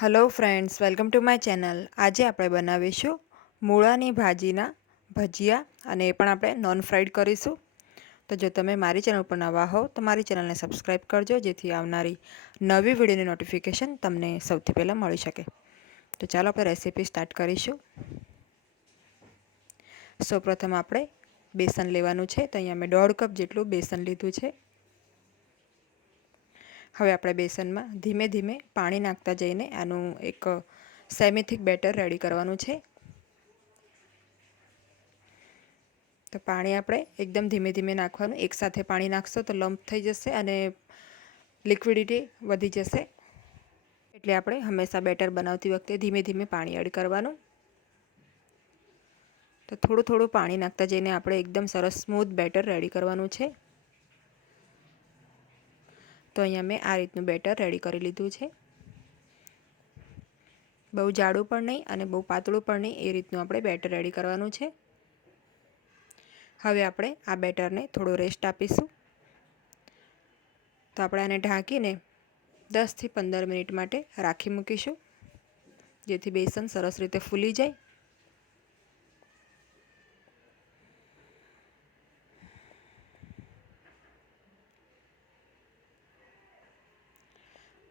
Hello friends, welcome to my channel. આજે આપણે બનાવીશું મૂળાની ભાજીના ભજીયા અને એ પણ આપણે નોન ફ્રાઈડ કરીશું। તો જો તમે મારી ચેનલ પર નવા હો તો મારી ચેનલને સબસ્ક્રાઈબ કરજો, જેથી આવનારી નવી વિડીયોની નોટિફિકેશન તમને સૌથી પહેલાં મળી શકે। તો ચાલો આપણે રેસીપી સ્ટાર્ટ કરીશું। સૌપ્રથમ આપણે બેસન લેવાનું છે। તો અહીંયા મેં 1.5 કપ જેટલું બેસન લીધું છે। હવે આપણે બેસનમાં ધીમે ધીમે પાણી નાખતા જઈને આનું એક સેમી થિક બેટર રેડી કરવાનું છે। તો પાણી આપણે એકદમ ધીમે ધીમે નાખવાનું। એકસાથે પાણી નાખશો તો લમ્પ થઈ જશે અને લિક્વિડિટી વધી જશે, એટલે આપણે હંમેશા બેટર બનાવતી વખતે ધીમે ધીમે પાણી એડ કરવાનું। તો થોડું થોડું પાણી નાખતા જઈને આપણે એકદમ સરસ સ્મૂથ બેટર રેડી કરવાનું છે। તો અહીંયા મેં આ રીતનું બેટર રેડી કરી લીધું છે। બહુ જાડું પણ નહીં અને બહુ પાતળું પણ નહીં, એ રીતનું આપણે બેટર રેડી કરવાનું છે। હવે આપણે આ બેટરને થોડો રેસ્ટ આપીશું। તો આપણે આને ઢાંકીને 10 થી 15 મિનિટ માટે રાખી મૂકીશું, જેથી બેસન સરસ રીતે ફૂલી જાય।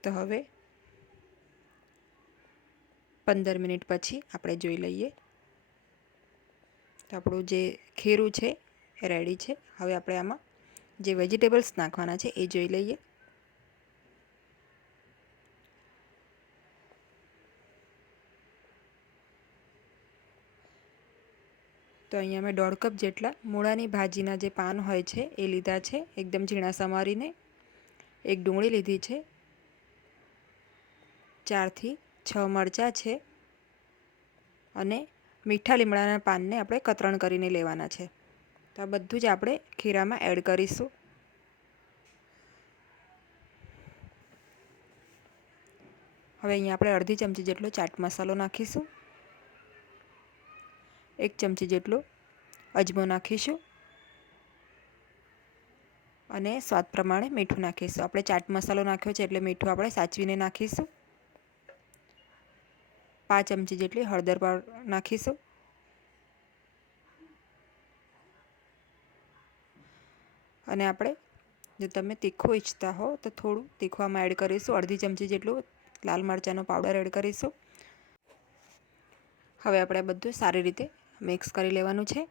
તો હવે 15 મિનિટ પછી આપણે જોઈ લઈએ તો આપણું જે ખીરું છે એ રેડી છે। હવે આપણે આમાં જે વેજીટેબલ્સ નાખવાના છે એ જોઈ લઈએ। તો અહીંયા મેં 1.5 કપ જેટલા મૂળાની ભાજીના જે પાન હોય છે એ લીધા છે, એકદમ ઝીણા સમારીને। એક ડુંગળી લીધી છે, 4 થી 6 મરચાં છે અને મીઠા લીમડાના પાનને આપણે કતરણ કરીને લેવાના છે। તો આ બધું જ આપણે ખીરામાં એડ કરીશું। હવે અહીંયા આપણે અડધી ચમચી જેટલો ચાટ મસાલો નાખીશું, 1 ચમચી જેટલો અજમો નાખીશું અને સ્વાદ પ્રમાણે મીઠું નાખીશું। આપણે ચાટ મસાલો નાખ્યો છે એટલે મીઠું આપણે સાચવીને નાખીશું। 5 ચમચી જેટલી હળદર પાવડર નાખીશું અને આપણે જો તમે તીખું ઈચ્છતા હો તો થોડું તીખું આમાં એડ કરીશું। અડધી ચમચી જેટલું લાલ મરચાંનો પાવડર એડ કરીશું। હવે આપણે બધું સારી રીતે મિક્સ કરી લેવાનું છે।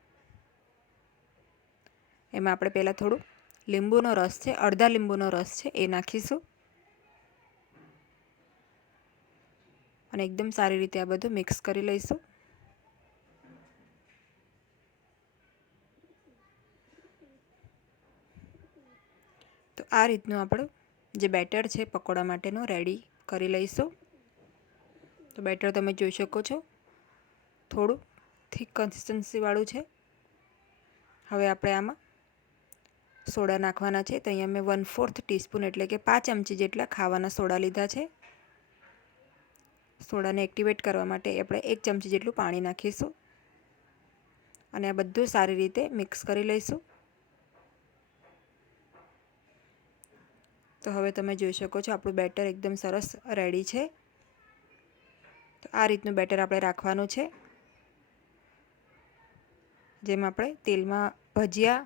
એમાં આપણે પહેલાં થોડું લીંબુનો રસ છે, અડધા લીંબુનો રસ છે એ નાખીશું અને એકદમ સારી રીતે આ બધું મિક્સ કરી લઈશું। તો આ રીતનું આપણું જે બેટર છે પકોડા માટેનું રેડી કરી લઈશું। તો બેટર તમે જોઈ શકો છો, થોડું થીક કન્સિસ્ટન્સીવાળું છે। હવે આપણે આમાં સોડા નાખવાના છે। તો અહીંયા મેં 1/4 ટીસ્પૂન એટલે કે 5 ચમચી જેટલા ખાવાના સોડા લીધા છે। સોડાને એક્ટિવેટ કરવા માટે આપણે 1 ચમચી જેટલું પાણી નાખીશું અને આ બધું સારી રીતે મિક્સ કરી લઈશું। તો હવે તમે જોઈ શકો છો આપણું બેટર એકદમ સરસ રેડી છે। તો આ રીતનું બેટર આપણે રાખવાનું છે, જેમ આપણે તેલમાં ભજીયા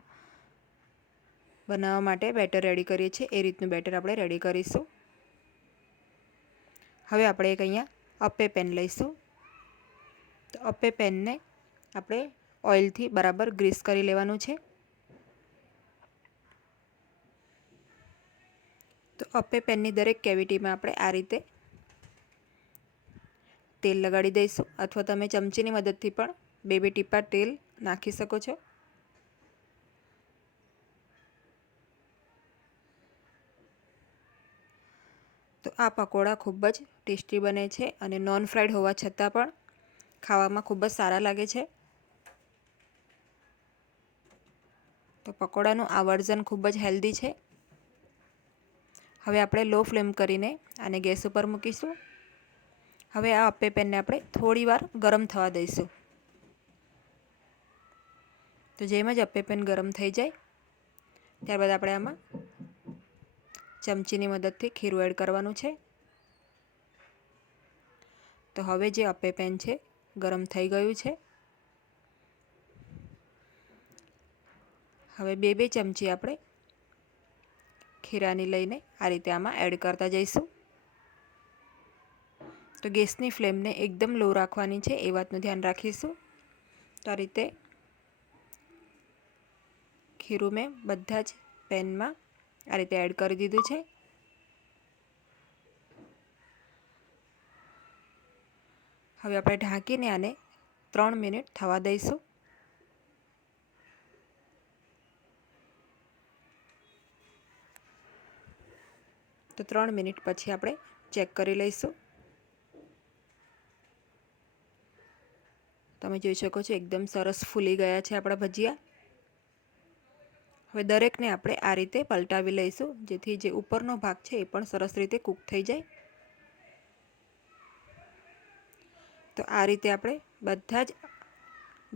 બનાવવા માટે બેટર રેડી કરીએ છીએ એ રીતનું બેટર આપણે રેડી કરીશું। હવે આપણે એક અહીંયા અપ્પે પેન લઈશું। તો અપ્પે પેનને આપણે ઓઇલથી બરાબર ગ્રીસ કરી લેવાનું છે। તો અપ્પે પેનની દરેક કેવિટીમાં આપણે આ રીતે તેલ લગાડી દઈશું, અથવા તમે ચમચીની મદદથી પણ 2 ટીપા તેલ નાખી શકો છો। તો આ પકોડા ખૂબ જ ટેસ્ટી બને છે અને નોન ફ્રાઈડ હોવા છતાં પણ ખાવામાં ખૂબ જ સારા લાગે છે। તો પકોડાનું આ વર્ઝન ખૂબ જ હેલ્ધી છે। હવે આપણે લો ફ્લેમ કરીને આને ગેસ ઉપર મૂકીશું। હવે આ અપ્પે પેનને આપણે થોડી વાર ગરમ થવા દઈશું। તો જેમ જ અપ્પે પેન ગરમ થઈ જાય ત્યારબાદ આપણે આમાં ચમચીની મદદથી ખીરું એડ કરવાનું છે। તો હવે જે અપે પેન છે ગરમ થઈ ગયું છે. હવે 2 ચમચી આપણે ખીરાની લઈને આ રીતે આમાં એડ કરતા જઈશું. તો ગેસની ફ્લેમને એકદમ લો રાખવાની છે, એ વાતનું ધ્યાન રાખીશું. તો આ રીતે ખીરું મેં બધા જ પેનમાં આ રીતે એડ કરી દીધું છે. હવે આપણે ઢાંકીને આને 3 મિનિટ થવા દઈશું. તો 3 મિનિટ પછી આપણે ચેક કરી લઈશું. તમે જોઈ શકો છો એકદમ સરસ ફૂલી ગયા છે આપણા ભજીયા. હવે દરેકને આપણે આ રીતે પલટાવી લઈશું, જેથી જે ઉપરનો ભાગ છે એ પણ સરસ રીતે કૂક થઈ જાય. તો આ રીતે આપણે બધા જ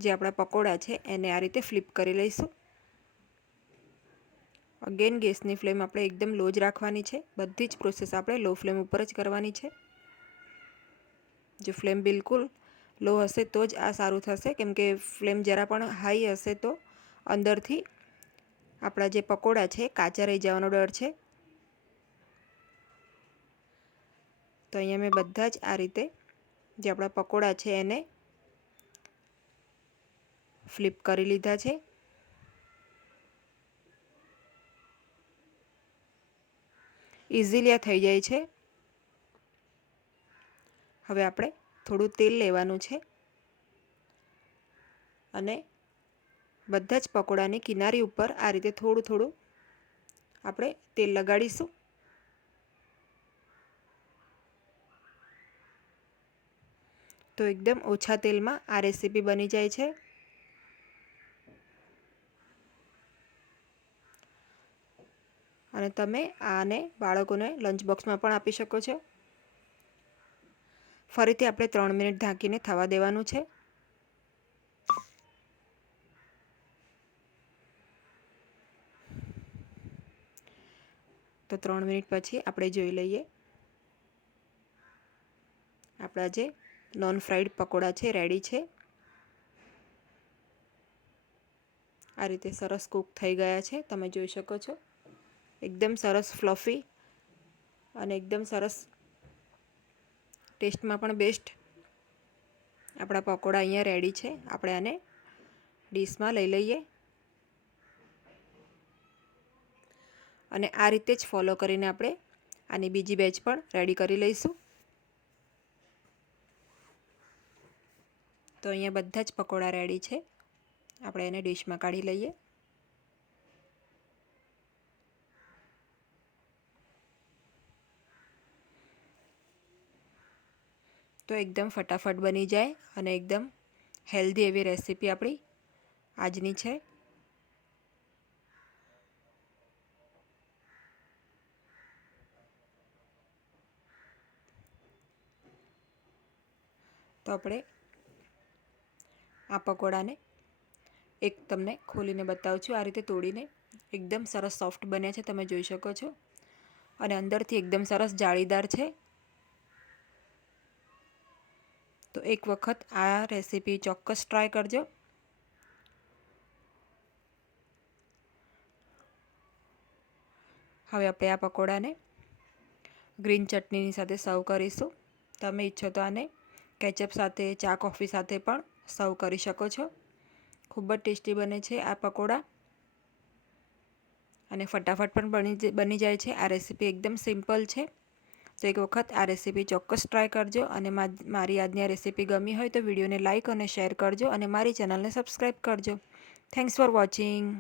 જે આપણા પકોડા છે એને આ રીતે ફ્લિપ કરી લઈશું. અગેન ગેસની ફ્લેમ આપણે એકદમ લો જ રાખવાની છે. બધી જ પ્રોસેસ આપણે લો ફ્લેમ ઉપર જ કરવાની છે. જો ફ્લેમ બિલકુલ લો હશે તો જ આ સારું થશે, કેમ કે ફ્લેમ જરા પણ હાઈ હશે તો અંદરથી આપણા જે પકોડા છે કાચા રહી જવાનો ડર છે. તો અહીંયા મેં બધા જ આ રીતે જે આપણા પકોડા છે એને ફ્લિપ કરી લીધા છે. ઇઝીલી આ થઈ જાય છે. હવે આપણે થોડું તેલ લેવાનું છે અને બધા જ પકોડાની કિનારી ઉપર આ રીતે થોડું થોડું આપણે તેલ લગાડીશું. તો એકદમ ઓછા તેલમાં આ રેસીપી બની જાય છે. અને તમે આને બાળકોને લંચ બોક્સમાં પણ આપી શકો છો. ફરીથી આપણે 3 મિનિટ ઢાંકીને થવા દેવાનું છે. તો 3 મિનિટ પછી આપણે જોઈ લઈએ આપણા જે નોન ફ્રાઈડ પકોડા છે રેડી છે. આ રીતે સરસ કૂક થઈ ગયા છે, તમે જોઈ શકો છો. એકદમ સરસ ફ્લફી અને એકદમ સરસ ટેસ્ટમાં પણ બેસ્ટ આપણા પકોડા અહીંયા રેડી છે. આપણે આને ડીશમાં લઈ લઈએ અને આ રીતે જ ફોલો કરીને આપણે આની બીજી બેચ પણ રેડી કરી લઈશું. તો અહીંયા બધા જ પકોડા રેડી છે. આપણે એને ડીશમાં કાઢી લઈએ. તો એકદમ ફટાફટ બની જાય અને એકદમ હેલ્ધી એવી રેસીપી આપણી આજની છે. તો આપણે આ પકોડાને એક તમને ખોલીને બતાવું છું. આ રીતે તોડીને એકદમ સરસ સોફ્ટ બન્યા છે, તમે જોઈ શકો છો. અને અંદરથી એકદમ સરસ જાળીદાર છે. તો એક વખત આ રેસીપી ચોક્કસ ટ્રાય કરજો. હવે આપણે આ પકોડાને ગ્રીન ચટણીની સાથે સર્વ કરીશું. તમે ઈચ્છો તો આને કેચઅપ સાથે, ચા કોફી સાથે પણ સર્વ કરી શકો છો. ખૂબ જ ટેસ્ટી બને છે આ પકોડા અને ફટાફટ પણ બની જાય છે. આ રેસીપી એકદમ સિમ્પલ છે. તો એક વખત આ રેસીપી ચોક્કસ ટ્રાય કરજો. અને મારી આજની આ રેસીપી ગમી હોય તો વિડીયોને લાઇક અને શેર કરજો અને મારી ચેનલને સબસ્ક્રાઈબ કરજો. Thanks for watching.